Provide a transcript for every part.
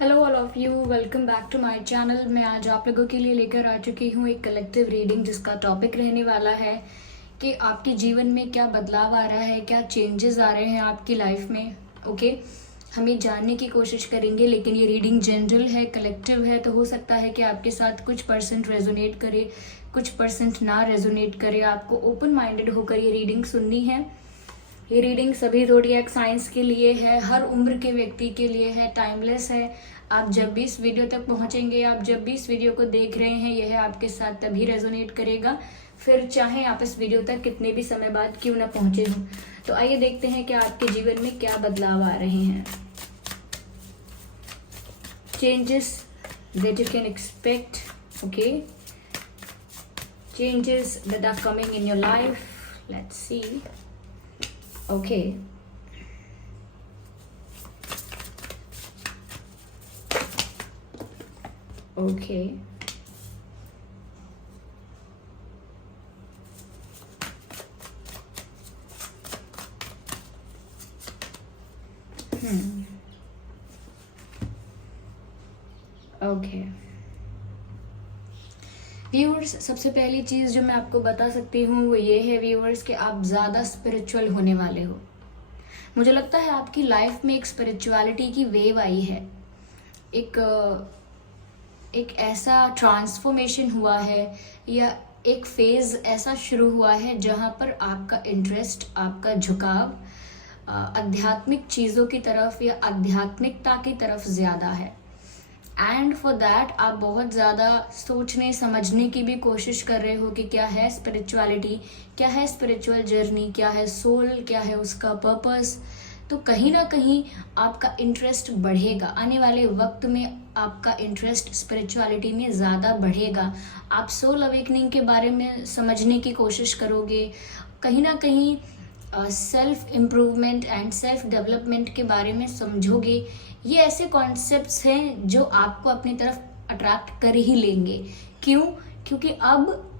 Hello all of you, welcome back to my channel. मैं आज आप लोगों के लिए लेकर आ चुकी हूँ एक कलेक्टिव रीडिंग जिसका टॉपिक रहने वाला है कि आपके जीवन में क्या बदलाव आ रहा है, क्या चेंजेस आ रहे हैं आपकी लाइफ में। ओके, हम ये जानने की कोशिश करेंगे, लेकिन ये रीडिंग जनरल है, कलेक्टिव है, तो हो सकता है कि आपके साथ कुछ परसेंट रेजोनेट करे, कुछ परसेंट ना रेजोनेट करे। आपको ओपन माइंडेड होकर ये रीडिंग सुननी है। ये रीडिंग सभी ज़ोडिएक साइंस के लिए है, हर उम्र के व्यक्ति के लिए है, टाइमलेस है। आप जब भी इस वीडियो तक पहुंचेंगे, आप जब भी इस वीडियो को देख रहे हैं, यह आपके साथ तभी रेजोनेट करेगा, फिर चाहे आप इस वीडियो तक कितने भी समय बाद क्यों ना पहुंचे हों। तो आइए देखते हैं कि आपके जीवन में क्या बदलाव आ रहे हैं। Changes that you can expect, okay, changes that are coming in your life. Let's see. Okay. Okay. Okay. Viewers, सबसे पहली चीज़ जो मैं आपको बता सकती हूँ वो ये है व्यूअर्स कि आप ज़्यादा स्पिरिचुअल होने वाले हो। मुझे लगता है आपकी लाइफ में एक स्पिरिचुअलिटी की वेव आई है, एक ऐसा ट्रांसफॉर्मेशन हुआ है या एक फेज़ ऐसा शुरू हुआ है जहाँ पर आपका इंटरेस्ट, आपका झुकाव आध्यात्मिक चीज़ों की तरफ या आध्यात्मिकता की तरफ ज़्यादा है। एंड फॉर दैट आप बहुत ज़्यादा सोचने समझने की भी कोशिश कर रहे हो कि क्या है स्पिरिचुअलिटी, क्या है स्पिरिचुअल जर्नी, क्या है सोल, क्या है उसका पर्पस। तो कहीं ना कहीं आपका इंटरेस्ट बढ़ेगा, आने वाले वक्त में आपका इंटरेस्ट स्पिरिचुअलिटी में ज़्यादा बढ़ेगा। आप सोल अवेकनिंग के बारे में समझने की कोशिश करोगे, कहीं ना कहीं self improvement and self development के बारे में समझोगे। ये ऐसे कॉन्सेप्ट्स हैं जो आपको अपनी तरफ अट्रैक्ट कर ही लेंगे। क्यों? क्योंकि अब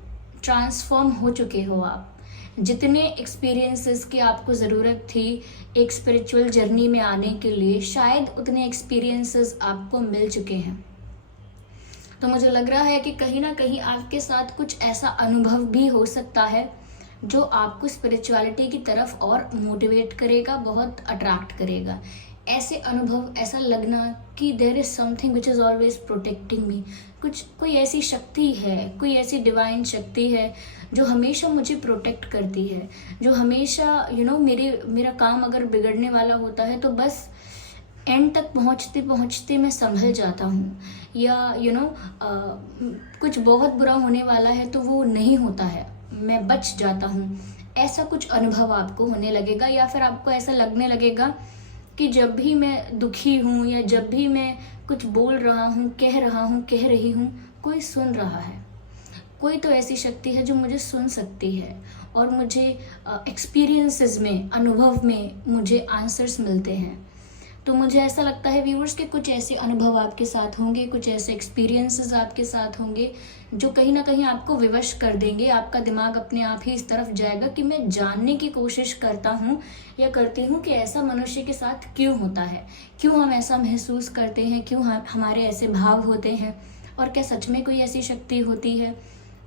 ट्रांसफॉर्म हो चुके हो आप। जितने एक्सपीरियंसेस की आपको ज़रूरत थी एक स्पिरिचुअल जर्नी में आने के लिए, शायद उतने एक्सपीरियंसेस आपको मिल चुके हैं। तो मुझे लग रहा है कि कहीं ना कहीं आपके साथ कुछ ऐसा अनुभव भी हो सकता है जो आपको स्पिरिचुअलिटी की तरफ और मोटिवेट करेगा, बहुत अट्रैक्ट करेगा। ऐसे अनुभव, ऐसा लगना कि there is something which is always protecting me, कोई ऐसी शक्ति है, कोई ऐसी डिवाइन शक्ति है जो हमेशा मुझे प्रोटेक्ट करती है, जो हमेशा मेरा काम अगर बिगड़ने वाला होता है तो बस एंड तक पहुंचते पहुंचते मैं संभल जाता हूँ, या कुछ बहुत बुरा होने वाला है तो वो नहीं होता है, मैं बच जाता हूँ। ऐसा कुछ अनुभव आपको होने लगेगा, या फिर आपको ऐसा लगने लगेगा कि जब भी मैं दुखी हूँ या जब भी मैं कुछ बोल रहा हूँ, कह रही हूँ, कोई सुन रहा है, कोई तो ऐसी शक्ति है जो मुझे सुन सकती है और मुझे एक्सपीरियंसेस में, अनुभव में मुझे आंसर्स मिलते हैं। तो मुझे ऐसा लगता है व्यूअर्स कि कुछ ऐसे अनुभव आपके साथ होंगे, कुछ ऐसे एक्सपीरियंसेस आपके साथ होंगे जो कहीं ना कहीं आपको विवश कर देंगे। आपका दिमाग अपने आप ही इस तरफ जाएगा कि मैं जानने की कोशिश करता हूँ या करती हूँ कि ऐसा मनुष्य के साथ क्यों होता है, क्यों हम ऐसा महसूस करते हैं, क्यों हमारे ऐसे भाव होते हैं, और क्या सच में कोई ऐसी शक्ति होती है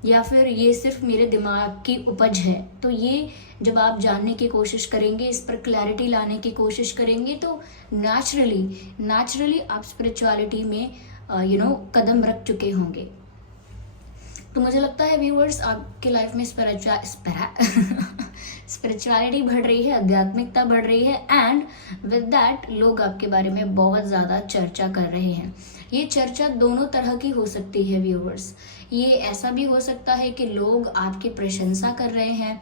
या फिर ये सिर्फ मेरे दिमाग की उपज है। तो ये जब आप जानने की कोशिश करेंगे, इस पर क्लैरिटी लाने की कोशिश करेंगे, तो नेचुरली आप स्पिरिचुअलिटी में कदम रख चुके होंगे। तो मुझे लगता है व्यूअर्स, आपके लाइफ में स्पिरिचुअलिटी बढ़ रही है, आध्यात्मिकता बढ़ रही है, एंड विद दैट लोग आपके बारे में बहुत ज़्यादा चर्चा कर रहे हैं। ये चर्चा दोनों तरह की हो सकती है व्यूअर्स। ये ऐसा भी हो सकता है कि लोग आपकी प्रशंसा कर रहे हैं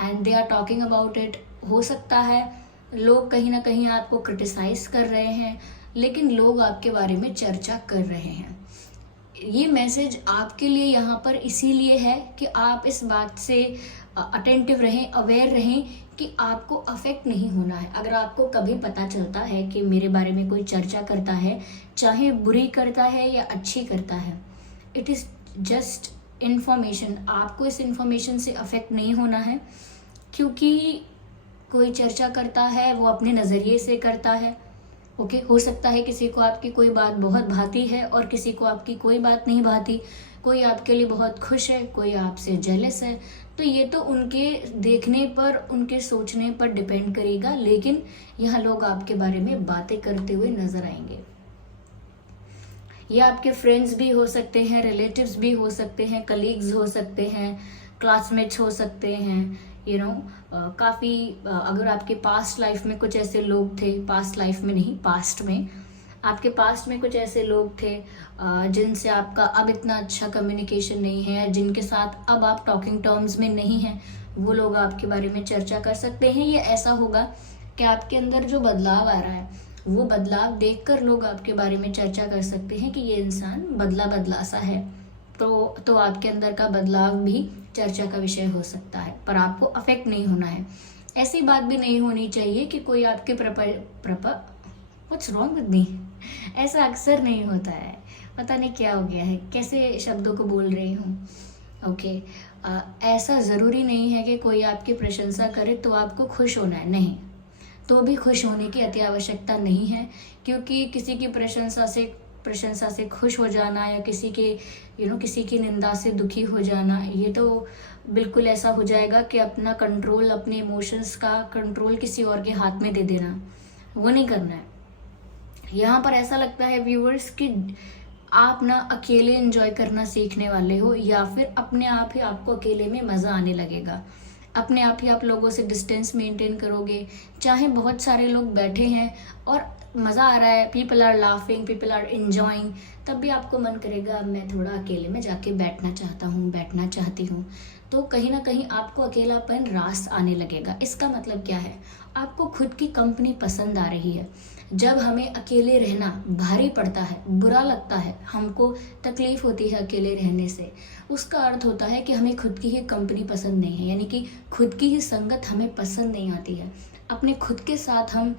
and they are talking about it. हो सकता है लोग कहीं ना कहीं आपको क्रिटिसाइज कर रहे हैं, लेकिन लोग आपके बारे में चर्चा कर रहे हैं। ये मैसेज आपके लिए यहाँ पर इसीलिए है कि आप इस बात से अटेंटिव रहें, अवेयर रहें कि आपको अफेक्ट नहीं होना है। अगर आपको कभी पता चलता है कि मेरे बारे में कोई चर्चा करता है, चाहे बुरी करता है या अच्छी करता है, इट इज़ जस्ट इन्फॉर्मेशन। आपको इस इन्फॉर्मेशन से अफेक्ट नहीं होना है, क्योंकि कोई चर्चा करता है वो अपने नज़रिए से करता है, ओके, हो सकता है किसी को आपकी कोई बात बहुत भाती है और किसी को आपकी कोई बात नहीं भाती, कोई आपके लिए बहुत खुश है, कोई आपसे जेलस है। तो ये तो उनके देखने पर, उनके सोचने पर डिपेंड करेगा, लेकिन यहाँ लोग आपके बारे में बातें करते हुए नजर आएंगे। ये आपके फ्रेंड्स भी हो सकते हैं, रिलेटिव्स भी हो सकते हैं, कलीग्स हो सकते हैं, क्लासमेट्स हो सकते हैं, काफ़ी अगर आपके पास्ट लाइफ में कुछ ऐसे लोग थे, पास्ट लाइफ में नहीं, पास्ट में, आपके पास्ट में कुछ ऐसे लोग थे जिनसे आपका अब इतना अच्छा कम्युनिकेशन नहीं है, जिनके साथ अब आप टॉकिंग टर्म्स में नहीं हैं, वो लोग आपके बारे में चर्चा कर सकते हैं। ये ऐसा होगा कि आपके अंदर जो बदलाव आ रहा है, वो बदलाव देखकर लोग आपके बारे में चर्चा कर सकते हैं कि ये इंसान बदला बदला सा है। तो आपके अंदर का बदलाव भी चर्चा का विषय हो सकता है, पर आपको अफेक्ट नहीं होना है। ऐसी बात भी नहीं होनी चाहिए कि कोई आपके व्हाट्स रॉन्ग विद मी, ऐसा अक्सर नहीं होता है, पता नहीं क्या हो गया है, कैसे शब्दों को बोल रही हूँ। ओके, ऐसा ज़रूरी नहीं है कि कोई आपकी प्रशंसा करे तो आपको खुश होना है, नहीं, तो भी खुश होने की अति आवश्यकता नहीं है, क्योंकि किसी की प्रशंसा से खुश हो जाना या किसी के किसी की निंदा से दुखी हो जाना, ये तो बिल्कुल ऐसा हो जाएगा कि अपना कंट्रोल, अपने इमोशंस का कंट्रोल किसी और के हाथ में दे देना, वो नहीं करना है। यहाँ पर ऐसा लगता है व्यूअर्स कि आप ना अकेले एंजॉय करना सीखने वाले हो, या फिर अपने आप ही आपको अकेले में मज़ा आने लगेगा, अपने आप ही आप लोगों से डिस्टेंस मेंटेन करोगे। चाहे बहुत सारे लोग बैठे हैं और मज़ा आ रहा है, people are laughing, people are enjoying, तब भी आपको मन करेगा अब मैं थोड़ा अकेले में जाके बैठना चाहता हूँ, बैठना चाहती हूँ। तो कहीं ना कहीं आपको अकेलापन रास आने लगेगा। इसका मतलब क्या है? आपको खुद की कंपनी पसंद आ रही है। जब हमें अकेले रहना भारी पड़ता है, बुरा लगता है, हमको तकलीफ होती है अकेले रहने से, उसका अर्थ होता है कि हमें खुद की ही कंपनी पसंद नहीं है, यानी कि खुद की ही संगत हमें पसंद नहीं आती है। अपने खुद के साथ हम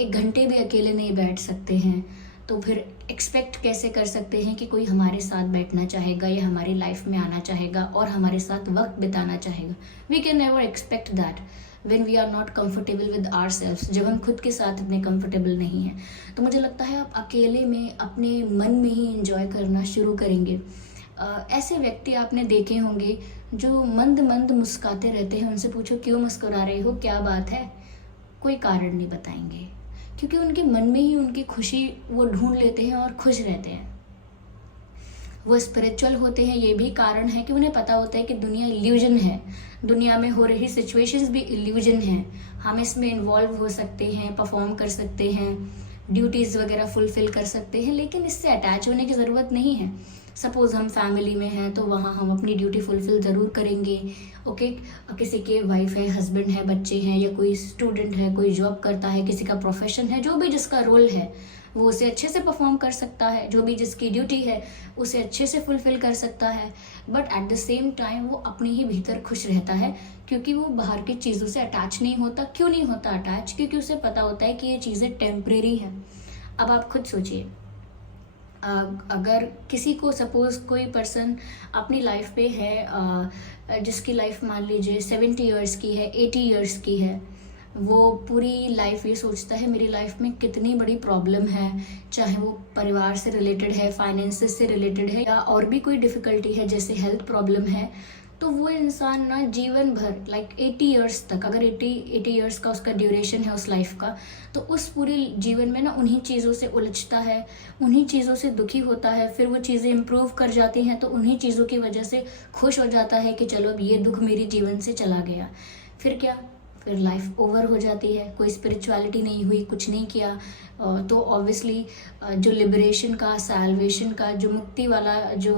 1 घंटे भी अकेले नहीं बैठ सकते हैं, तो फिर एक्सपेक्ट कैसे कर सकते हैं कि कोई हमारे साथ बैठना चाहेगा या हमारी लाइफ में आना चाहेगा और हमारे साथ वक्त बिताना चाहेगा। We can never expect that when we are not comfortable with our self, जब हम खुद के साथ इतने कंफर्टेबल नहीं हैं। तो मुझे लगता है आप अकेले में अपने मन में ही इंजॉय करना शुरू करेंगे। ऐसे व्यक्ति आपने देखे होंगे जो मंद मंद मुस्कुराते रहते हैं, उनसे पूछो क्यों मुस्कुरा रहे हो, क्या बात है, कोई कारण नहीं बताएंगे, क्योंकि उनके मन में ही उनकी खुशी वो ढूंढ लेते हैं और खुश रहते हैं। वो स्पिरिचुअल होते हैं, ये भी कारण है कि उन्हें पता होता है कि दुनिया इल्यूजन है, दुनिया में हो रही सिचुएशंस भी इल्यूजन है, हम इसमें इन्वॉल्व हो सकते हैं, परफॉर्म कर सकते हैं, ड्यूटीज़ वगैरह फुलफिल कर सकते हैं, लेकिन इससे अटैच होने की ज़रूरत नहीं है। सपोज़ हम फैमिली में हैं तो वहाँ हम अपनी ड्यूटी फुलफिल ज़रूर करेंगे। ओके, किसी के वाइफ है, हस्बैंड है, बच्चे हैं, या कोई स्टूडेंट है, कोई जॉब करता है, किसी का प्रोफेशन है, जो भी जिसका रोल है वो उसे अच्छे से परफॉर्म कर सकता है, जो भी जिसकी ड्यूटी है उसे अच्छे से फुलफिल कर सकता है, but at the same time वो अपने ही भीतर खुश रहता है, क्योंकि वो बाहर की चीज़ों से अटैच नहीं होता। क्यों नहीं होता अटैच? क्योंकि उसे पता होता है कि ये चीज़ें टेम्परेरी हैं। अब आप खुद सोचिए, अगर किसी को सपोज़ कोई पर्सन अपनी लाइफ पे है, जिसकी लाइफ मान लीजिए 70 ईयर्स की है, 80 ईयर्स की है, वो पूरी लाइफ ये सोचता है मेरी लाइफ में कितनी बड़ी प्रॉब्लम है, चाहे वो परिवार से रिलेटेड है, फाइनेंसेस से रिलेटेड है, या और भी कोई डिफ़िकल्टी है जैसे हेल्थ प्रॉब्लम है, तो वो इंसान ना जीवन भर 80 ईयर्स तक, अगर 80 ईयर्स का उसका ड्यूरेशन है उस लाइफ का, तो उस पूरे जीवन में ना उन्हीं चीज़ों से उलझता है, उन्हीं चीज़ों से दुखी होता है, फिर वो चीज़ें इम्प्रूव कर जाती हैं तो उन्हीं चीज़ों की वजह से खुश हो जाता है कि चलो अब ये दुख मेरे जीवन से चला गया। फिर क्या? फिर लाइफ ओवर हो जाती है, कोई स्पिरिचुअलिटी नहीं हुई, कुछ नहीं किया, तो ऑब्वियसली जो लिबरेशन का, सैल्वेशन का, जो मुक्ति वाला जो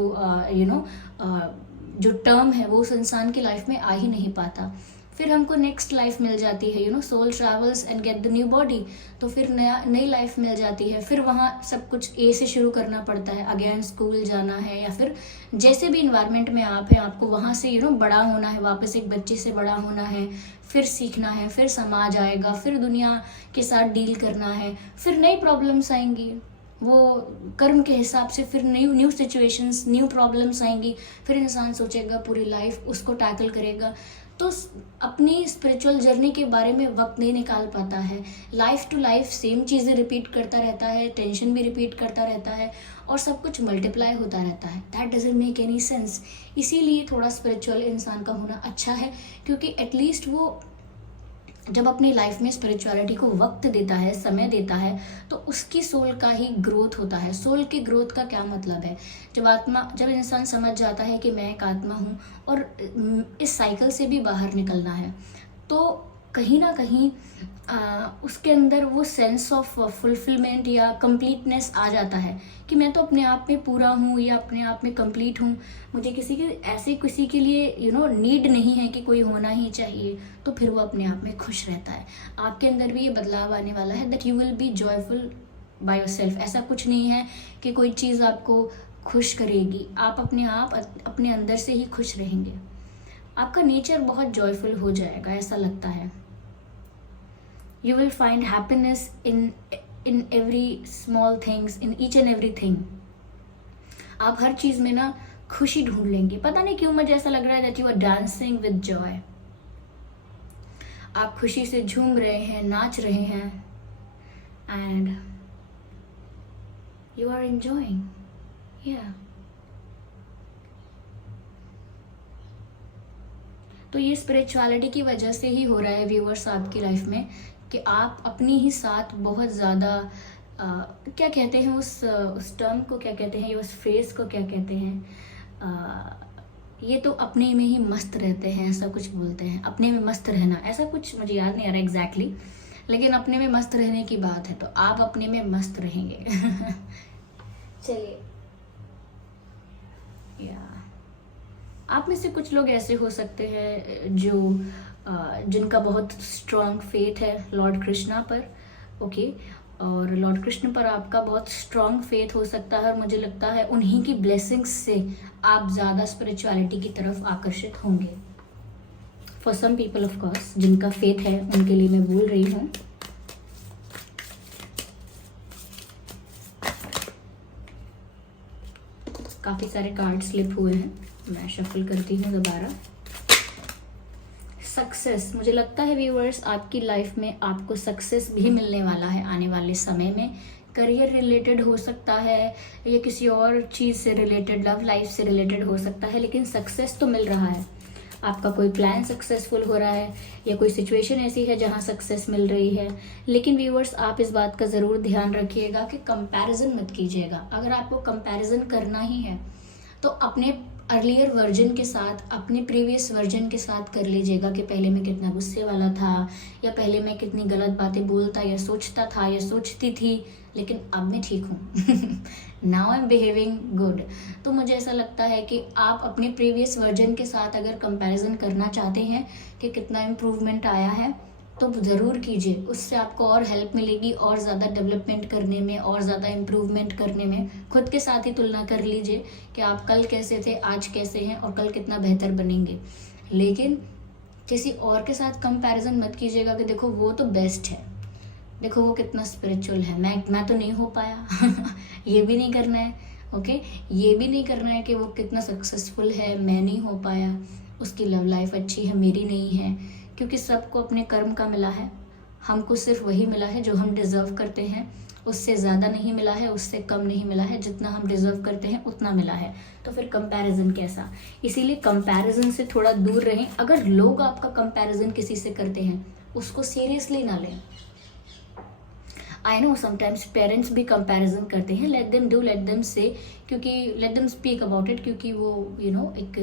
जो टर्म है वो उस इंसान की लाइफ में आ ही नहीं पाता। फिर हमको नेक्स्ट लाइफ मिल जाती है, soul travels and get the new body, तो फिर नई लाइफ मिल जाती है, फिर वहाँ सब कुछ ए से शुरू करना पड़ता है, अगेन स्कूल जाना है, या फिर जैसे भी इन्वायरमेंट में आप हैं आपको वहाँ से बड़ा होना है, वापस एक बच्चे से बड़ा होना है, फिर सीखना है, फिर समाज आएगा, फिर दुनिया के साथ डील करना है, फिर नई प्रॉब्लम्स आएंगी, वो कर्म के हिसाब से फिर न्यू सिचुएशंस, न्यू प्रॉब्लम्स आएंगी, फिर इंसान सोचेगा पूरी लाइफ उसको टैकल करेगा। तो अपनी स्पिरिचुअल जर्नी के बारे में वक्त नहीं निकाल पाता है। लाइफ टू लाइफ सेम चीज़ें रिपीट करता रहता है, टेंशन भी रिपीट करता रहता है और सब कुछ मल्टीप्लाई होता रहता है। That doesn't make any sense. इसीलिए थोड़ा स्पिरिचुअल इंसान का होना अच्छा है, क्योंकि एटलीस्ट वो जब अपनी लाइफ में स्पिरिचुअलिटी को वक्त देता है, समय देता है, तो उसकी सोल का ही ग्रोथ होता है। सोल की ग्रोथ का क्या मतलब है? जब इंसान समझ जाता है कि मैं एक आत्मा हूँ और इस साइकिल से भी बाहर निकलना है, तो कहीं ना कहीं उसके अंदर वो सेंस ऑफ फुलफिलमेंट या कंप्लीटनेस आ जाता है कि मैं तो अपने आप में पूरा हूँ या अपने आप में कंप्लीट हूँ, मुझे किसी के लिए नीड नहीं है कि कोई होना ही चाहिए। तो फिर वो अपने आप में खुश रहता है। आपके अंदर भी ये बदलाव आने वाला है, that you will be joyful by yourself. ऐसा कुछ नहीं है कि कोई चीज़ आपको खुश करेगी, आप अपने अंदर से ही खुश रहेंगे। आपका नेचर बहुत जॉयफुल हो जाएगा, ऐसा लगता है। You will find happiness in every small things, in each and everything. आप हर चीज़ में ना खुशी ढूंढ लेंगे। पता नहीं क्यों मुझे ऐसा लग रहा है that you are dancing with joy. आप खुशी से झूम रहे हैं, नाच रहे हैं, and you are enjoying. Yeah. तो ये स्पिरिचुअलिटी की वजह से ही हो रहा है व्यूअर्स आपकी लाइफ में, कि आप अपनी ही साथ बहुत ज़्यादा क्या कहते हैं उस टर्म को, क्या कहते हैं, उस फ्रेज को क्या कहते हैं, ये तो अपने में ही मस्त रहते हैं, ऐसा कुछ बोलते हैं। अपने में मस्त रहना, ऐसा कुछ मुझे याद नहीं आ रहा एग्जैक्टली, लेकिन अपने में मस्त रहने की बात है। तो आप अपने में मस्त रहेंगे। चलिए, आप में से कुछ लोग ऐसे हो सकते हैं जिनका बहुत स्ट्रॉन्ग फेथ है लॉर्ड कृष्णा पर, ओके। और लॉर्ड कृष्ण पर आपका बहुत स्ट्रॉन्ग फेथ हो सकता है, और मुझे लगता है उन्हीं की ब्लेसिंग्स से आप ज़्यादा स्पिरिचुअलिटी की तरफ आकर्षित होंगे। For some people of course जिनका फेथ है उनके लिए मैं बोल रही हूँ। काफ़ी सारे कार्ड स्लिप हुए हैं, मैं शफल करती हूँ दोबारा। सक्सेस, मुझे लगता है व्यूअर्स आपकी लाइफ में आपको सक्सेस भी मिलने वाला है आने वाले समय में। करियर रिलेटेड हो सकता है या किसी और चीज़ से रिलेटेड, लव लाइफ से रिलेटेड हो सकता है, लेकिन सक्सेस तो मिल रहा है। आपका कोई प्लान सक्सेसफुल हो रहा है या कोई सिचुएशन ऐसी है जहां सक्सेस मिल रही है। लेकिन व्यूअर्स आप इस बात का ज़रूर ध्यान रखिएगा कि कंपैरिजन मत कीजिएगा। अगर आपको कंपैरिजन करना ही है तो अपने अर्लियर वर्जन के साथ, अपने प्रीवियस वर्जन के साथ कर लीजिएगा कि पहले मैं कितना गुस्से वाला था, या पहले मैं कितनी गलत बातें बोलता या सोचता था या सोचती थी, लेकिन अब मैं ठीक हूँ। Now I am behaving good. तो मुझे ऐसा लगता है कि आप अपने प्रीवियस वर्जन के साथ अगर कंपैरिजन करना चाहते हैं कि कितना इम्प्रूवमेंट आया है, तो ज़रूर कीजिए। उससे आपको और हेल्प मिलेगी, और ज़्यादा डेवलपमेंट करने में, और ज़्यादा इम्प्रूवमेंट करने में। खुद के साथ ही तुलना कर लीजिए कि आप कल कैसे थे, आज कैसे हैं, और कल कितना बेहतर बनेंगे। लेकिन किसी और के साथ कंपैरिजन मत कीजिएगा कि देखो वो तो बेस्ट है, देखो वो कितना स्पिरिचुअल है, मैं तो नहीं हो पाया। ये भी नहीं करना है, ओके। ये भी नहीं करना है कि वो कितना सक्सेसफुल है, मैं नहीं हो पाया, उसकी लव लाइफ अच्छी है, मेरी नहीं है। क्योंकि सबको अपने कर्म का मिला है, हमको सिर्फ वही मिला है जो हम डिज़र्व करते हैं। उससे ज़्यादा नहीं मिला है, उससे कम नहीं मिला है, जितना हम डिज़र्व करते हैं उतना मिला है। तो फिर कंपैरिजन कैसा? इसीलिए कंपैरिजन से थोड़ा दूर रहें। अगर लोग आपका कंपैरिजन किसी से करते हैं, उसको सीरियसली ना लें। आई नो समटाइम्स पेरेंट्स भी कंपैरिजन करते हैं, let them do, let them से, क्योंकि let them speak about it, क्योंकि वो एक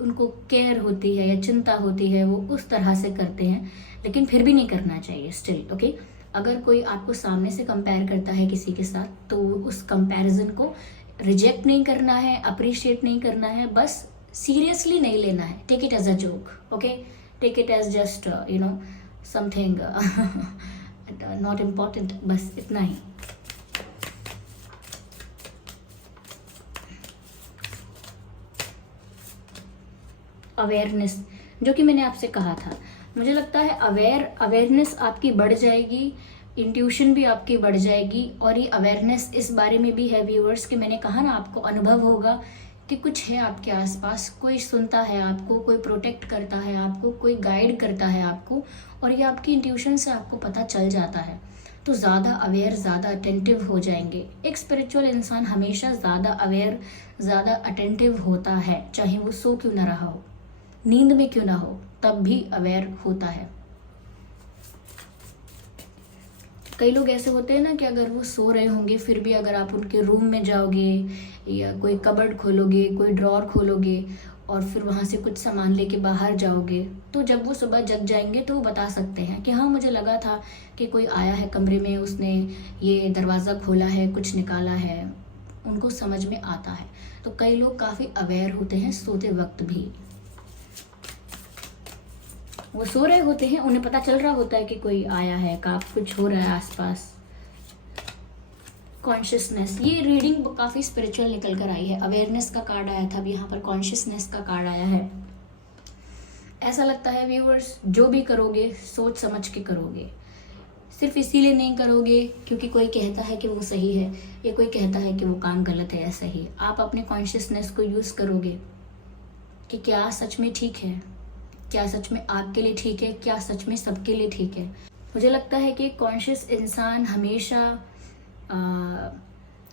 उनको केयर होती है या चिंता होती है, वो उस तरह से करते हैं। लेकिन फिर भी नहीं करना चाहिए स्टिल, ओके। अगर कोई आपको सामने से कंपेयर करता है किसी के साथ, तो उस कंपैरिजन को रिजेक्ट नहीं करना है, अप्रिशिएट नहीं करना है, बस सीरियसली नहीं लेना है। Take it as a joke, okay. Take it as just something not important, बस इतना ही। अवेयरनेस, जो कि मैंने आपसे कहा था, मुझे लगता है अवेयरनेस आपकी बढ़ जाएगी, इंट्यूशन भी आपकी बढ़ जाएगी। और ये अवेयरनेस इस बारे में भी है व्यूअर्स कि मैंने कहा ना, आपको अनुभव होगा कि कुछ है आपके आसपास, कोई सुनता है आपको, कोई प्रोटेक्ट करता है आपको, कोई गाइड करता है आपको, और ये आपकी इंट्यूशन से आपको पता चल जाता है। तो ज़्यादा अवेयर, ज़्यादा अटेंटिव हो जाएंगे। एक स्पिरिचुअल इंसान हमेशा ज़्यादा अवेयर, ज़्यादा अटेंटिव होता है, चाहे वो सो क्यों ना रहा हो, नींद में क्यों ना हो, तब भी अवेयर होता है। कई लोग ऐसे होते हैं ना कि अगर वो सो रहे होंगे फिर भी अगर आप उनके रूम में जाओगे या कोई कबर्ड खोलोगे, कोई ड्रॉर खोलोगे और फिर वहाँ से कुछ सामान लेके बाहर जाओगे, तो जब वो सुबह जग जाएंगे तो वो बता सकते हैं कि हाँ, मुझे लगा था कि कोई आया है कमरे में, उसने ये दरवाज़ा खोला है, कुछ निकाला है। उनको समझ में आता है। तो कई लोग काफ़ी अवेयर होते हैं सोते वक्त भी। वो सो रहे होते हैं, उन्हें पता चल रहा होता है कि कोई आया है, कुछ हो रहा है आसपास। कॉन्शियसनेस, ये रीडिंग काफ़ी स्पिरिचुअल निकल कर आई है। अवेयरनेस का कार्ड आया था, अब यहाँ पर कॉन्शियसनेस का कार्ड आया है। ऐसा लगता है व्यूअर्स, जो भी करोगे सोच समझ के करोगे। सिर्फ इसीलिए नहीं करोगे क्योंकि कोई कहता है कि वो सही है या कोई कहता है कि वो काम गलत है या सही। आप अपने कॉन्शियसनेस को यूज़ करोगे कि क्या सच में ठीक है, क्या सच में आपके लिए ठीक है, क्या सच में सबके लिए ठीक है। मुझे लगता है कि कॉन्शियस इंसान हमेशा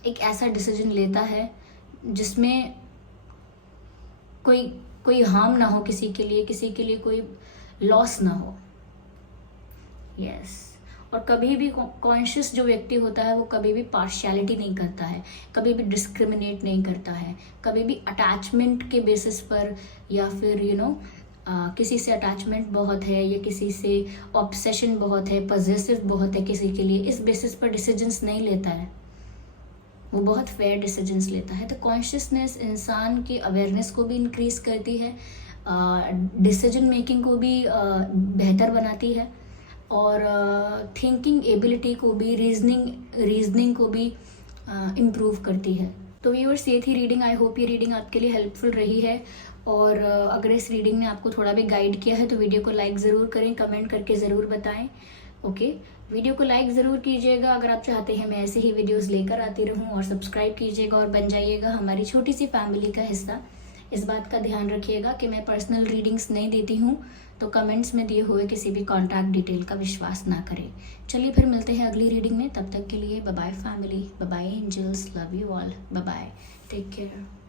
एक ऐसा डिसीजन लेता है जिसमें कोई हार्म ना हो किसी के लिए कोई लॉस ना हो। यस। और कभी भी कॉन्शियस जो व्यक्ति होता है वो कभी भी पार्शियलिटी नहीं करता है, कभी भी डिस्क्रिमिनेट नहीं करता है, कभी भी अटैचमेंट के बेसिस पर या फिर किसी से अटैचमेंट बहुत है या किसी से ऑब्सेशन बहुत है, पॉजेसिव बहुत है किसी के लिए, इस बेसिस पर डिसीजंस नहीं लेता है। वो बहुत फेयर डिसीजंस लेता है। तो कॉन्शियसनेस इंसान की अवेयरनेस को भी इंक्रीज करती है, डिसीजन मेकिंग को भी बेहतर बनाती है, और थिंकिंग एबिलिटी को भी, रीजनिंग को भी इम्प्रूव करती है। तो व्यूअर्स, ये थी रीडिंग। आई होप ये रीडिंग आपके लिए हेल्पफुल रही है, और अगर इस रीडिंग ने आपको थोड़ा भी गाइड किया है तो वीडियो को लाइक ज़रूर करें, कमेंट करके ज़रूर बताएं। ओके, वीडियो को लाइक ज़रूर कीजिएगा अगर आप चाहते हैं मैं ऐसे ही वीडियोस लेकर आती रहूं, और सब्सक्राइब कीजिएगा और बन जाइएगा हमारी छोटी सी फैमिली का हिस्सा। इस बात का ध्यान रखिएगा कि मैं पर्सनल रीडिंग्स नहीं देती हूँ, तो कमेंट्स में दिए हुए किसी भी कॉन्टैक्ट डिटेल का विश्वास ना करें। चलिए फिर मिलते हैं अगली रीडिंग में, तब तक के लिए bye bye family, bye bye angels, love you all, bye bye, take care.